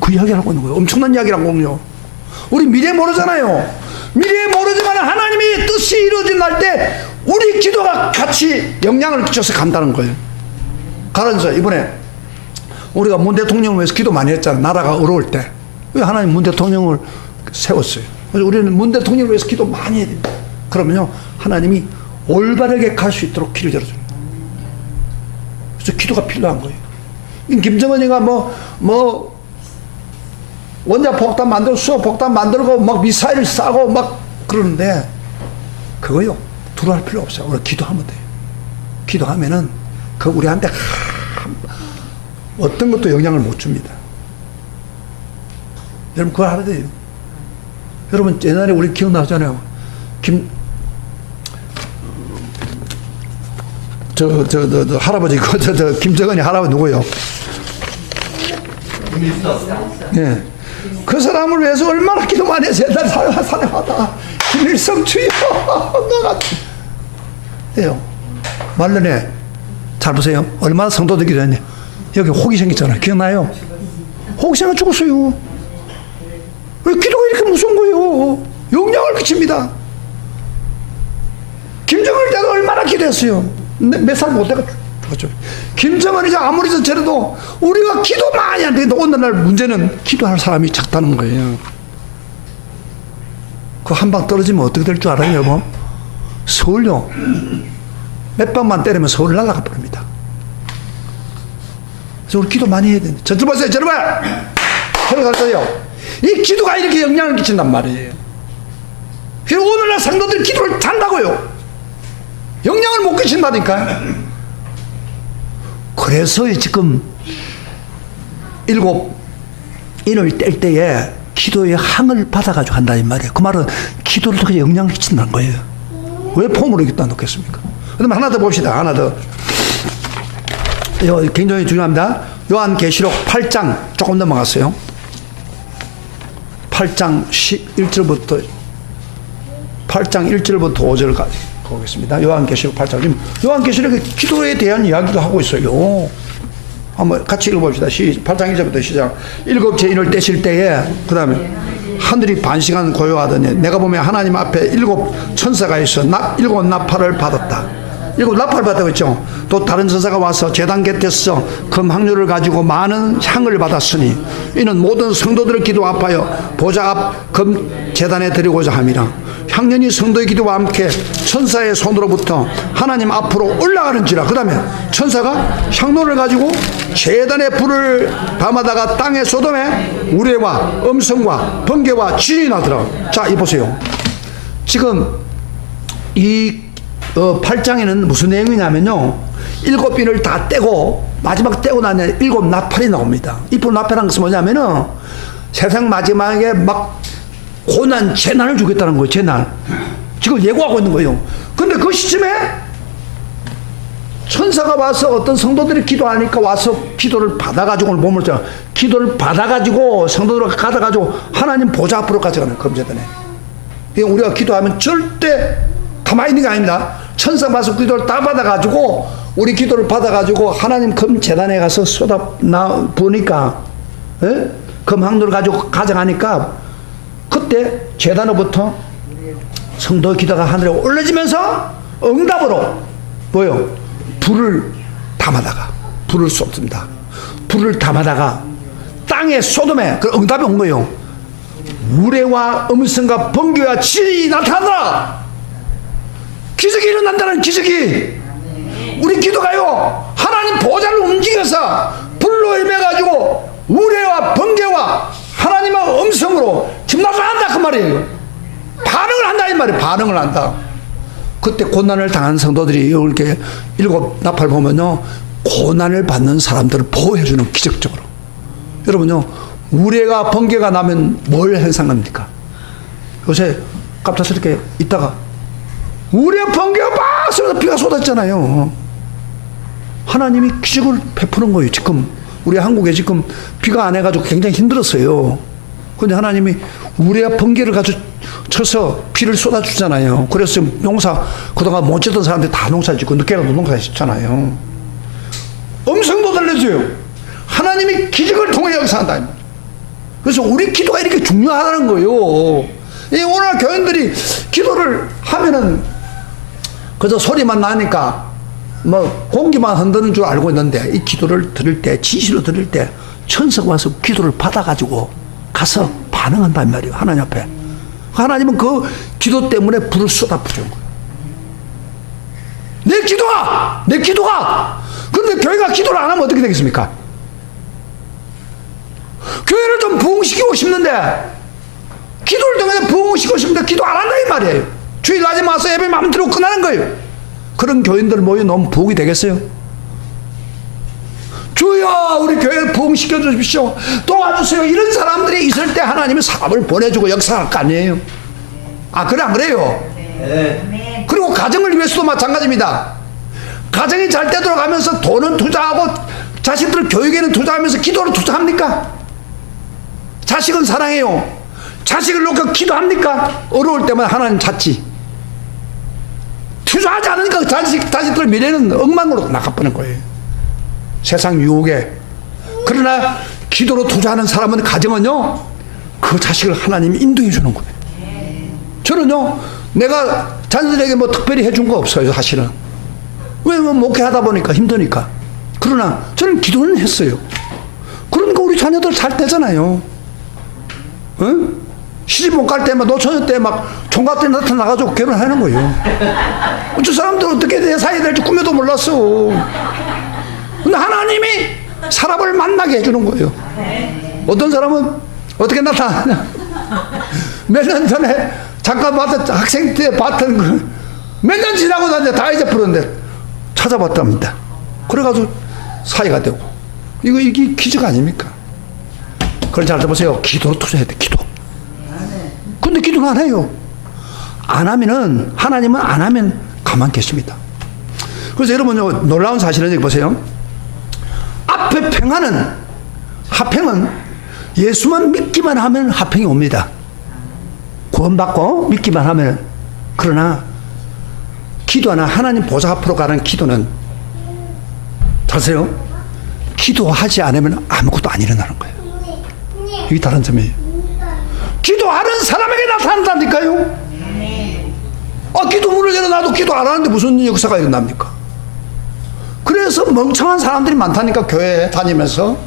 그 이야기를 하고 있는 거예요. 엄청난 이야기라고 하거든요. 우리 미래 모르잖아요. 미래 모르지만 하나님의 뜻이 이루어진 날 때 우리 기도가 같이 영향을 끼쳐서 간다는 거예요. 그래서 이번에 우리가 문 대통령을 위해서 기도 많이 했잖아요. 나라가 어려울 때. 왜 하나님 문 대통령을 세웠어요? 그래서 우리는 문 대통령을 위해서 기도 많이 해야 됩니다. 그러면요, 하나님이 올바르게 갈 수 있도록 길을 열어줍니다. 그래서 기도가 필요한 거예요. 김정은이가 원자 폭탄 만들고 수소 폭탄 만들고 막 미사일 쏴고 막 그러는데 그거요, 두려워할 필요 없어요. 우리 기도하면 돼요. 기도하면은 그 우리한테 어떤 것도 영향을 못 줍니다. 여러분 그걸 알아야 돼요. 여러분 옛날에 우리 기억나잖아요. 할아버지 김정은이 할아버지 누구요? 예. 그 사람을 위해서 얼마나 기도 많이 해서 옛날 산에 왔다 김일성 주여 너가 해요. 말년에 잘 보세요. 얼마나 성도들 기도했냐. 여기 혹이 생겼잖아요. 기억나요? 혹이 생겨 죽었어요. 왜 기도가 이렇게 무서운 거예요? 영향을 끼칩니다. 김정은이 내가 얼마나 기도했어요. 몇 살 못 돼가 죽었죠. 김정은이 아무리 저래도 우리가 기도 많이 하는데 오늘날 문제는 기도할 사람이 작다는 거예요. 그 한 방 떨어지면 어떻게 될 줄 알아요, 여러분? 서울요. 몇 방만 때리면 서울 날아가 버립니다. 그래서 우리 기도 많이 해야 됩니다. 저들 보세요, 저들 봐요. 들어가세요. 이 기도가 이렇게 영향을 끼친단 말이에요. 그래서 오늘날 성도들이 기도를 잔다고요. 영향을 못 끼친다니까. 그래서 지금 7 인을 뗄 때에 기도의 향을 받아가지고 한다는 말이에요. 그 말은 기도를 통해 영향을 끼친다는 거예요. 왜 폼으로 이렇게 놓겠습니까? 그럼 하나 더 봅시다. 하나 더. 이거 굉장히 중요합니다. 요한계시록 8장 조금 넘어갔어요. 8장 1절부터 5절까지 보겠습니다. 요한계시록 8장. 지금 요한계시록의 기도에 대한 이야기도 하고 있어요. 한번 같이 읽어봅시다. 8장 1절부터 시작. 일곱 죄인을 떼실 때에 그 다음에 하늘이 반시간 고요하더니 내가 보면 하나님 앞에 일곱 천사가 있어 일곱 나팔을 받았다. 일곱 나팔을 받았다고 했죠. 또 다른 천사가 와서 제단 곁에서 금 항류를 가지고 많은 향을 받았으니 이는 모든 성도들의 기도 앞하여 보좌 앞 금 제단에 드리고자 함이라. 향년이 성도의 기도와 함께 천사의 손으로부터 하나님 앞으로 올라가는지라. 그 다음에 천사가 향로를 가지고 제단에 불을 담아다가 땅의 소돔에 우레와 음성과 번개와 진이 나더라. 자, 이 보세요. 지금 이 8장에는 무슨 내용이냐면요, 일곱 빈을 다 떼고 마지막 떼고 나면 일곱 나팔이 나옵니다. 이 나팔한 것은 뭐냐면은 세상 마지막에 막 고난 재난을 주겠다는 거예요. 재난. 지금 예고하고 있는 거예요. 근데 그 시점에 천사가 와서 어떤 성도들이 기도하니까 와서 기도를 받아가지고, 오늘 보면 기도를 받아가지고 성도들을 가져가지고 하나님 보좌 앞으로 가져가는 금제단에. 우리가 기도하면 절대 가만히 있는 게 아닙니다. 천사 와서 기도를 다 받아가지고 우리 기도를 받아가지고 하나님 금제단에 가서 쏟아 부으니까, 금항도를 가지고 가져가니까 그때 제단으로부터 성도의 기도가 하늘에 올려지면서 응답으로 뭐요? 불을 담아다가 불을 쏟습니다. 불을 담아다가 땅의 소돔에 그 응답이 온 거예요. 우레와 음성과 번개와 진이 나타나더라. 기적이 일어난다는 기적이. 우리 기도가요, 하나님 보좌를 움직여서 불로 임해가지고 우레와 번개와 하나님의 음성으로 지금 나타난다 그 말이에요. 반응을 한다 이 말이에요. 반응을 한다. 그때 고난을 당한 성도들이 이렇게 일곱 나팔 보면요, 고난을 받는 사람들을 보호해주는, 기적적으로. 여러분요, 우레가 번개가 나면 뭘 현상합니까? 요새 갑작스럽게 있다가 우레 번개가 막 쏟아서 비가 쏟았잖아요. 하나님이 기적을 베푸는 거예요. 지금 우리 한국에 지금 비가 안 해가지고 굉장히 힘들었어요. 근데 하나님이 우레와 번개를 가지고 쳐서 비를 쏟아주잖아요. 그래서 지금 농사, 그동안 못 짓던 사람들이 다 농사 짓고 늦게라도 농사 짓잖아요. 음성도 들려줘요. 하나님이 기적을 통해 역사한다. 그래서 우리 기도가 이렇게 중요하다는 거예요. 오늘 교인들이 기도를 하면은 그저 소리만 나니까 뭐 공기만 흔드는 줄 알고 있는데, 이 기도를 들을 때, 진실로 들을 때 천사가 와서 기도를 받아가지고 가서 반응한단 말이에요. 하나님 앞에. 하나님은 그 기도 때문에 불을 쏟아부는 거예요. 내 기도가. 그런데 교회가 기도를 안 하면 어떻게 되겠습니까? 교회를 좀 부흥시키고 싶는데, 기도를 통해서 부흥시키고 싶은데 기도 안 한다 이 말이에요. 주일 낮에 와서 예배 마음대로 끝나는 거예요. 그런 교인들 모여놓으면 부흥이 되겠어요? 주여, 우리 교회를 부흥시켜 주십시오, 도와주세요, 이런 사람들이 있을 때 하나님이 사람을 보내주고 역사할 거 아니에요? 아, 그래 안 그래요? 네. 그리고 가정을 위해서도 마찬가지입니다. 가정이 잘 되돌아가면서 돈은 투자하고 자식들 교육에는 투자하면서 기도를 투자합니까? 자식은 사랑해요. 자식을 놓고 기도합니까? 어려울 때마다 하나님 찾지. 투자하지 않으니까 자식들 미래는 엉망으로 나가버리는 거예요. 세상 유혹에. 그러나 기도로 투자하는 사람은, 가정은요, 그 자식을 하나님이 인도해 주는 거예요. 저는요, 내가 자녀들에게 뭐 특별히 해준 거 없어요, 사실은. 왜냐면 목회하다 보니까 힘드니까. 그러나 저는 기도는 했어요. 그러니까 우리 자녀들 잘 되잖아요. 응? 시집 못 갈 때 막 노처녀 때 막 총각 때 나타나가지고 결혼하는 거예요. 저 사람들 어떻게 내 사이 될지 꿈에도 몰랐어. 근데 하나님이 사람을 만나게 해주는 거예요. 어떤 사람은 어떻게 나타나냐, 몇 년 전에 잠깐 봤던, 학생 때 봤던 그 몇 년 지나고 나서 다 잊어버렸는데 찾아봤답니다. 그래가지고 사이가 되고. 이게 기적 아닙니까? 그걸 잘 들어보세요. 기도로 투자해야 돼, 기도. 근데 기도는 안 해요. 안 하면은, 하나님은 안 하면 가만 계십니다. 그래서 여러분, 놀라운 사실은 여기 보세요. 앞에 하평은 예수만 믿기만 하면 하평이 옵니다. 구원받고 믿기만 하면. 그러나 기도하나 하나님 보좌 앞으로 가는 기도는, 보세요, 기도하지 않으면 아무것도 안 일어나는 거예요. 이게 다른 점이에요. 기도하는 사람에게 나타난다니까요. 기도 문을 열어놔도 기도 안 하는데 무슨 역사가 일어납니까? 그래서 멍청한 사람들이 많다니까. 교회 다니면서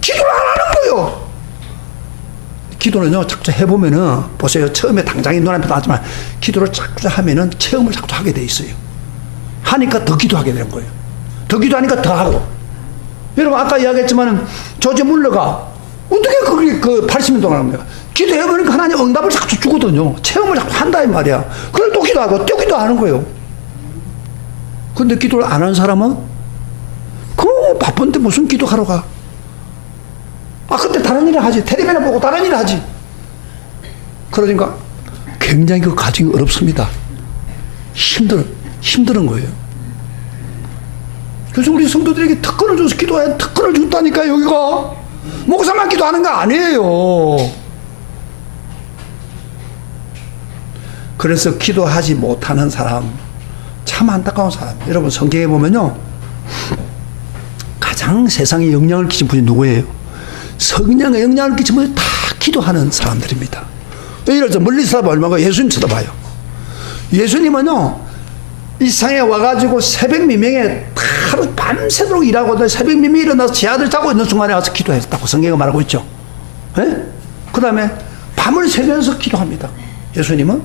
기도를 안 하는 거예요. 기도는요, 자꾸 해보면은, 보세요. 처음에 당장에 눈앞에 나왔지만, 기도를 자꾸 하면은 체험을 자꾸 하게 돼 있어요. 하니까 더 기도하게 되는 거예요. 더 기도하니까 더 하고. 여러분, 아까 이야기했지만은, 조지 물러가, 어떻게 그게 80년 동안 합니까? 기도해보니까 하나님 응답을 자꾸 주거든요. 체험을 자꾸 한다, 이 말이야. 그걸 또 기도하고, 또 기도하는 거예요. 근데 기도를 안 하는 사람은, 바쁜데 무슨 기도하러 가? 그때 다른 일을 하지. 텔레비전 보고 다른 일을 하지. 그러니까 굉장히 그 과정이 어렵습니다. 힘든 거예요. 그래서 우리 성도들에게 특권을 줘서 기도해. 특권을 준다니까, 여기가. 목사만 기도하는 거 아니에요. 그래서 기도하지 못하는 사람, 참 안타까운 사람. 여러분, 성경에 보면요, 가장 세상에 영향을 끼친 분이 누구예요? 성령에 영향을 끼친 분이 다 기도하는 사람들입니다. 예를 들어서 멀리서 얼마가 예수님 쳐다봐요. 예수님은요, 이 세상에 와가지고 새벽 미명에 하루 밤새도록 일하고 새벽 미명에 일어나서 제 아들 자고 있는 순간에 가서 기도했다고 성경에 말하고 있죠. 그 다음에 밤을 새면서 기도합니다. 예수님은.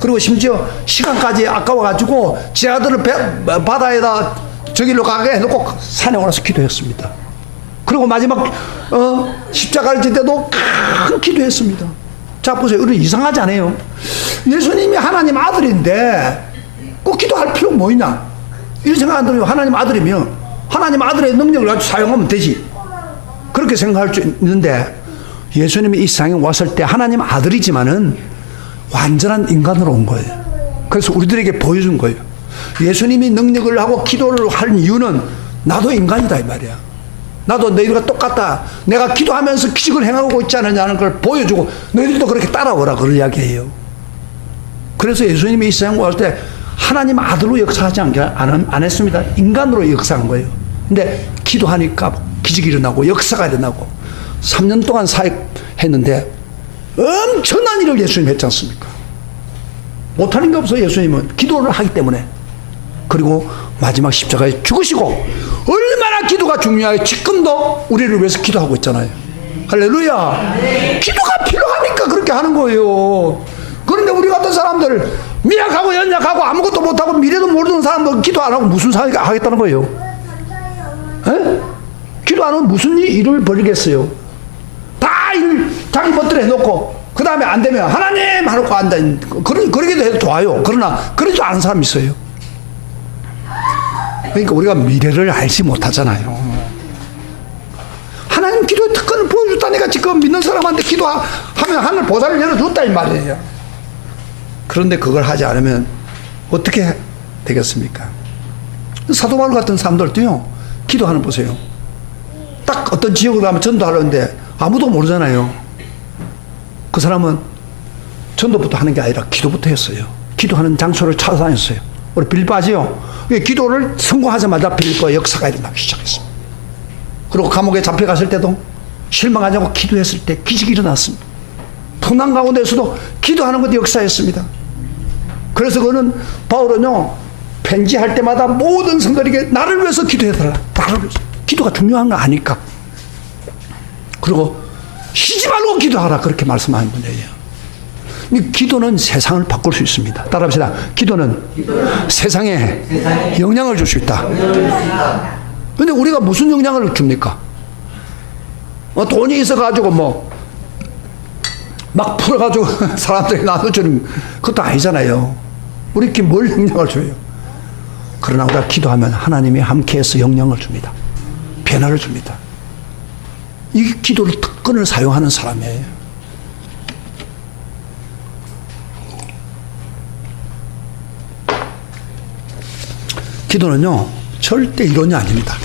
그리고 심지어 시간까지 아까워가지고 제 아들을 바다에다 저기로 가게 해놓고 산에 올라서 기도했습니다. 그리고 마지막 십자가를 질 때도 큰 기도했습니다. 자, 보세요. 이런 이상하지 않아요? 예수님이 하나님 아들인데 꼭 기도할 필요가 뭐 있냐? 이런 생각 안 들어요. 하나님 아들이면 하나님 아들의 능력을 가지고 사용하면 되지. 그렇게 생각할 수 있는데, 예수님이 이 세상에 왔을 때 하나님 아들이지만은 완전한 인간으로 온 거예요. 그래서 우리들에게 보여준 거예요. 예수님이 능력을 하고 기도를 하는 이유는 나도 인간이다, 이 말이야. 나도 너희들과 똑같다. 내가 기도하면서 기적을 행하고 있지 않느냐는 걸 보여주고 너희들도 그렇게 따라오라, 그걸 이야기해요. 그래서 예수님이 이 세상에 왔을 때 하나님 아들로 역사하지 안 했습니다. 인간으로 역사한 거예요. 근데 기도하니까 기적이 일어나고 역사가 일어나고 3년 동안 사역했는데 엄청난 일을 예수님 했지 않습니까? 못하는 게 없어요. 예수님은 기도를 하기 때문에. 그리고 마지막 십자가에 죽으시고, 얼마나 기도가 중요해요. 지금도 우리를 위해서 기도하고 있잖아요. 할렐루야. 기도가 필요하니까 그렇게 하는 거예요. 그런데 우리 같은 사람들, 미약하고 연약하고 아무것도 못하고 미래도 모르는 사람들 기도 안 하고 무슨 사역 하겠다는 거예요? 기도 안 하면 무슨 일을 벌이겠어요? 다 일 자기 멋대로 해놓고 그 다음에 안 되면 하나님 하고 앉아. 그러기도 해도 좋아요. 그러나 그러지 않은 사람이 있어요. 그러니까 우리가 미래를 알지 못하잖아요. 하나님 기도의 특권을 보여줬다니까. 지금 믿는 사람한테 기도하면 하늘 보좌를 열어줬다, 이 말이에요. 그런데 그걸 하지 않으면 어떻게 되겠습니까? 사도 바울 같은 사람들도요, 기도하는 보세요. 딱 어떤 지역으로 가면 전도하려는데 아무도 모르잖아요. 그 사람은 전도부터 하는 게 아니라 기도부터 했어요. 기도하는 장소를 찾아다녔어요. 우리 빌립보지요. 기도를 성공하자마자 빌립보 역사가 일어나기 시작했습니다. 그리고 감옥에 잡혀갔을 때도 실망하지 않고 기도했을 때 기적이 일어났습니다. 풍랑 가운데서도 기도하는 것도 역사였습니다. 그래서 그는 바울은요, 편지할 때마다 모든 성도에게 나를 위해서 기도해달라. 나를 위해서. 기도가 중요한 거 아니까. 그리고 쉬지 말고 기도하라, 그렇게 말씀하는 분이에요. 기도는 세상을 바꿀 수 있습니다. 따라합시다. 기도는 세상에 영향을 줄 수 있다. 근데 우리가 무슨 영향을 줍니까? 돈이 있어가지고 막 풀어가지고 사람들이 나눠주는 그것도 아니잖아요. 우리께 뭘 영향을 줘요? 그러나 우리가 기도하면 하나님이 함께해서 영향을 줍니다. 변화를 줍니다. 이 기도를 특권을 사용하는 사람이에요. 기도는요, 절대 이론이 아닙니다.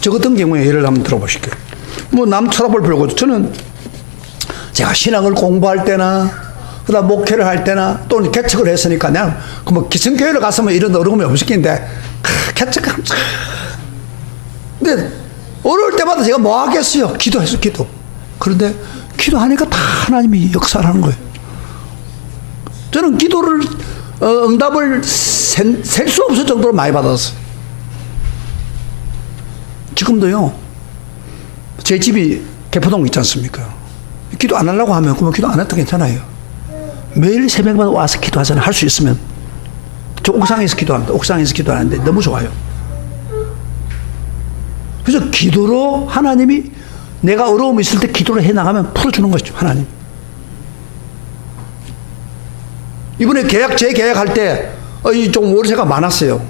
저 같은 경우에 예를 한번 들어보실게요. 남 쳐다볼 필요가 없죠. 저는 제가 신앙을 공부할 때나, 그 다음 목회를 할 때나, 또는 개척을 했으니까 그냥, 기성교회를 갔으면 이런 어려움이 없을 텐데, 개척하면 근데 어려울 때마다 제가 뭐 하겠어요? 기도했어, 기도. 그런데 기도하니까 다 하나님이 역사를 하는 거예요. 저는 기도를 응답을 셀 수 없을 정도로 많이 받았어요. 지금도요. 제 집이 개포동 있지 않습니까? 기도 안 하려고 하면 그러면 기도 안 해도 괜찮아요. 매일 새벽마다 와서 기도하잖아요. 할 수 있으면. 저 옥상에서 기도합니다. 옥상에서 기도하는데 너무 좋아요. 그래서 기도로 하나님이 내가 어려움이 있을 때 기도를 해나가면 풀어주는 것이죠. 하나님. 이번에 제 계약할 때 좀 월세가 많았어요.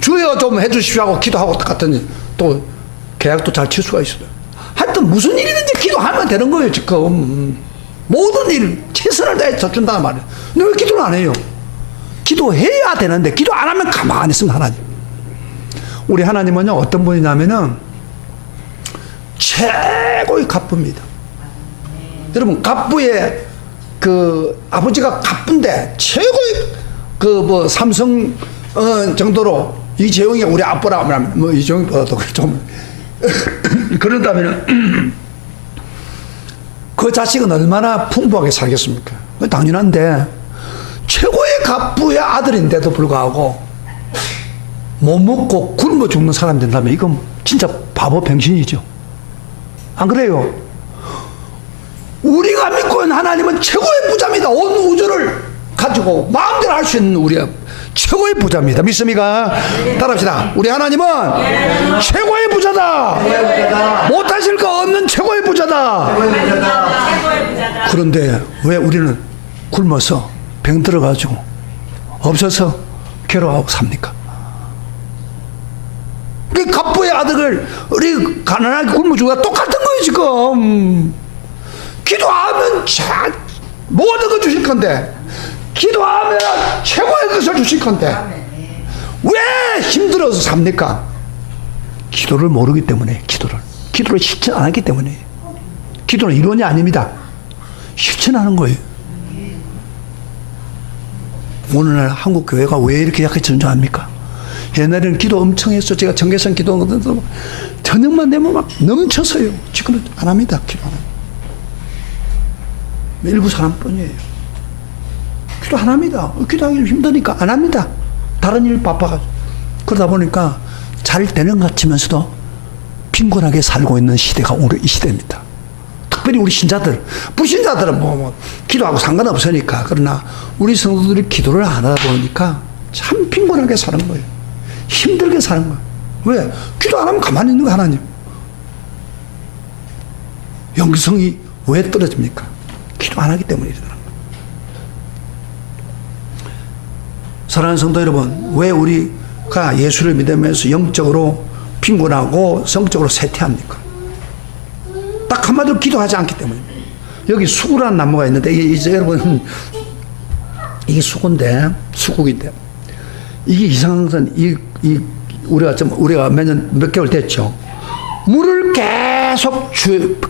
주여 좀 해주십시오 하고 기도하고 갔더니 또 계약도 잘 칠 수가 있어요. 하여튼 무슨 일이든지 기도하면 되는 거예요. 지금 모든 일 최선을 다해 져준다는 말이에요. 근데 왜 기도를 안 해요? 기도해야 되는데 기도 안 하면 가만히 있습니다. 하나님. 우리 하나님은요 어떤 분이냐면은 최고의 갑부입니다. 여러분 갑부의 그 아버지가 갑부인데 최고의 그 뭐 삼성 정도로 이재용이 우리 아빠라 하면 뭐 이재용보다도 좀 그런다면은 그 자식은 얼마나 풍부하게 살겠습니까? 당연한데 최고의 갑부의 아들인데도 불구하고 못 먹고 굶어 죽는 사람이 된다면 이건 진짜 바보 병신이죠. 안 그래요? 우리가 믿고 있는 하나님은 최고의 부자입니다. 온 우주를 가지고 마음대로 할 수 있는 우리의 최고의 부자입니다. 믿습니까? 따라합시다. 우리 하나님은 최고의 부자다. 못하실 거 없는 최고의 부자다. 그런데 왜 우리는 굶어서 병 들어가지고 없어서 괴로워하고 삽니까? 그 갑부의 아들을 우리 가난하게 굶어 죽어가 똑같은 거예요 지금. 기도하면 모든 걸 주실 건데 기도하면 최고의 것을 주실 건데 왜 힘들어서 삽니까? 기도를 모르기 때문에. 기도를 실천 안 하기 때문에. 기도는 이론이 아닙니다. 실천하는 거예요. 오늘날 한국 교회가 왜 이렇게 약해지는 줄 압니까? 옛날에는 기도 엄청 했어. 제가 정개선 기도하거든요. 저녁만 되면 막 넘쳐서요. 지금은 안 합니다. 기도 안 합니다. 일부 사람뿐이에요. 기도 안 합니다. 기도하기 힘드니까 안 합니다. 다른 일 바빠가지고. 그러다 보니까 잘 되는 것 같으면서도 빈곤하게 살고 있는 시대가 오늘 이 시대입니다. 특별히 우리 신자들, 불신자들은 뭐 기도하고 상관없으니까. 그러나 우리 성도들이 기도를 안 하다 보니까 참 빈곤하게 사는 거예요. 힘들게 사는 거예요. 왜? 기도 안 하면 가만히 있는 거 하나님. 영성이 왜 떨어집니까? 기도 안 하기 때문에 이러더라고요. 사랑하는 성도 여러분, 왜 우리가 예수를 믿으면서 영적으로 빈곤하고 성적으로 쇠퇴합니까? 딱 한마디로 기도하지 않기 때문입니다. 여기 수구라는 나무가 있는데 이제 여러분 이게 수국인데 이게 이상한 건 우리가 몇 개월 됐죠. 물을 계속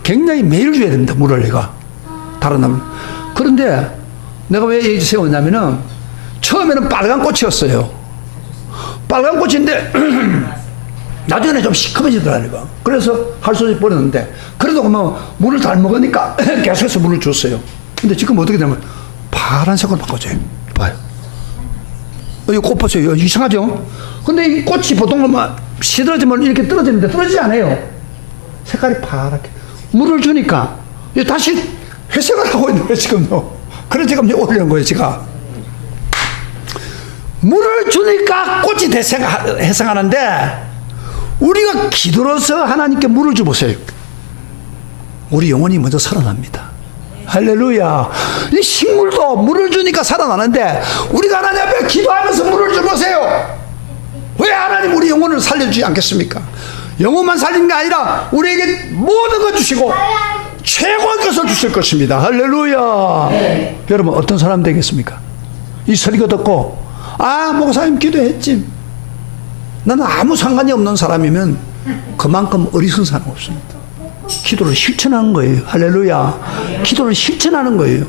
굉장히 매일 줘야 됩니다. 물을 내가 다른 나무. 그런데 내가 왜 여기 세웠냐면은 처음에는 빨간 꽃이었어요. 빨간 꽃인데 나중에는 좀 시커매지더라고요. 그래서 할 수 없이 버렸는데 그래도 뭐 물을 잘 먹으니까 계속해서 물을 줬어요. 근데 지금 어떻게 되면 파란색으로 바꿔줘요. 봐요. 여기 꽃 보세요. 이상하죠? 근데 이 꽃이 보통 막 시들어지면 이렇게 떨어지는데 떨어지지 않아요. 색깔이 파랗게. 물을 주니까 다시 회색을 하고 있는 거예요, 지금요. 그래서 지금 올리는 거예요, 제가. 물을 주니까 꽃이 회생하는데 우리가 기도로서 하나님께 물을 줘보세요. 우리 영혼이 먼저 살아납니다. 할렐루야. 이 식물도 물을 주니까 살아나는데 우리가 하나님 앞에 기도하면서 물을 줘보세요. 왜 하나님 우리 영혼을 살려주지 않겠습니까? 영혼만 살리는 게 아니라 우리에게 모든 걸 주시고 최고의 것을 주실 것입니다. 할렐루야. 네. 여러분 어떤 사람 되겠습니까? 이 설교 듣고 목사님 기도했지. 나는 아무 상관이 없는 사람이면 그만큼 어리석은 사람 없습니다. 기도를 실천하는 거예요. 할렐루야. 기도를 실천하는 거예요.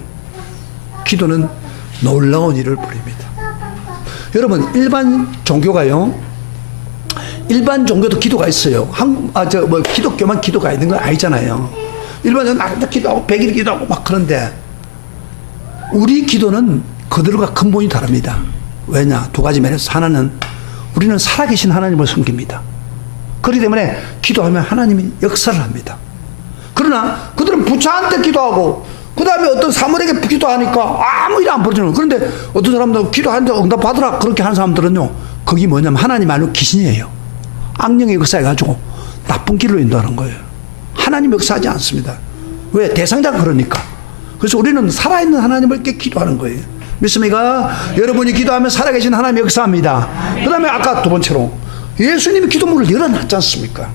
기도는 놀라운 일을 벌입니다. 여러분 일반 종교가요 일반 종교도 기도가 있어요. 기독교만 기도가 있는 건 아니잖아요. 일반적으로 날도 기도하고 100일 기도하고 막 그런데 우리 기도는 그들과 근본이 다릅니다. 왜냐? 두 가지 면에서 하나는 우리는 살아계신 하나님을 섬깁니다. 그렇기 때문에 기도하면 하나님이 역사를 합니다. 그러나 그들은 부처한테 기도하고 그 다음에 어떤 사물에게 기도하니까 아무 일 안 벌어지는 거예요. 그런데 어떤 사람들은 기도하는데 응답 받으라 그렇게 하는 사람들은요, 거기 뭐냐면 하나님 아니고 귀신이에요. 악령의 역사해가지고 나쁜 길로 인도하는 거예요. 하나님 역사하지 않습니다. 왜? 대상자가 그러니까. 그래서 우리는 살아있는 하나님을 기도하는 거예요. 믿습니까? 여러분이 기도하면 살아계신 하나님이 역사합니다. 그 다음에 아까 두 번째로 예수님이 기도문을 열어놨지 않습니까?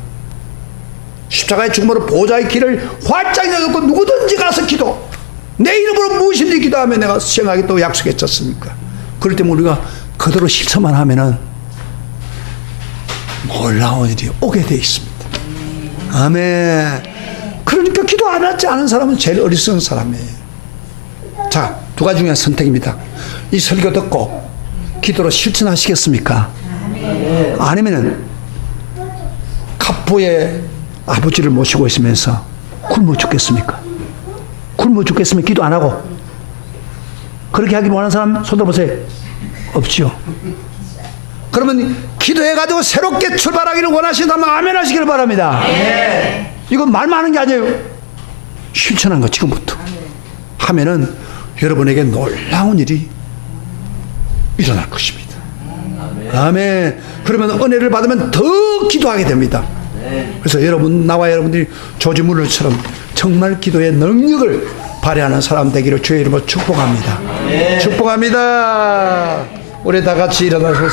십자가의 죽음으로 보호자의 길을 활짝 열어놓고 누구든지 가서 기도, 내 이름으로 무엇이든지 기도하면 내가 수행하겠다고 약속했지 않습니까? 그럴 때면 우리가 그대로 실천만 하면은 놀라운 일이 오게 돼 있습니다. 아멘. 그러니까 기도 안 하지 않은 사람은 제일 어리석은 사람이에요. 자, 두 가지 중에 선택입니다. 이 설교 듣고 기도로 실천하시겠습니까? 아니면은 갑부의 아버지를 모시고 있으면서 굶어 죽겠습니까? 굶어 죽겠으면 기도 안 하고. 그렇게 하기 원하는 사람 손 들어보세요. 없죠. 그러면 기도해가지고 새롭게 출발하기를 원하신다면 아멘 하시기를 바랍니다. 이건 말만 하는 게 아니에요. 실천한 거 지금부터 하면은 여러분에게 놀라운 일이 일어날 것입니다. 아멘. 그러면 은혜를 받으면 더 기도하게 됩니다. 그래서 나와 여러분들이 조지 물러처럼 정말 기도의 능력을 발휘하는 사람 되기를 주의 이름으로 축복합니다. 축복합니다. 우리 다 같이 일어나서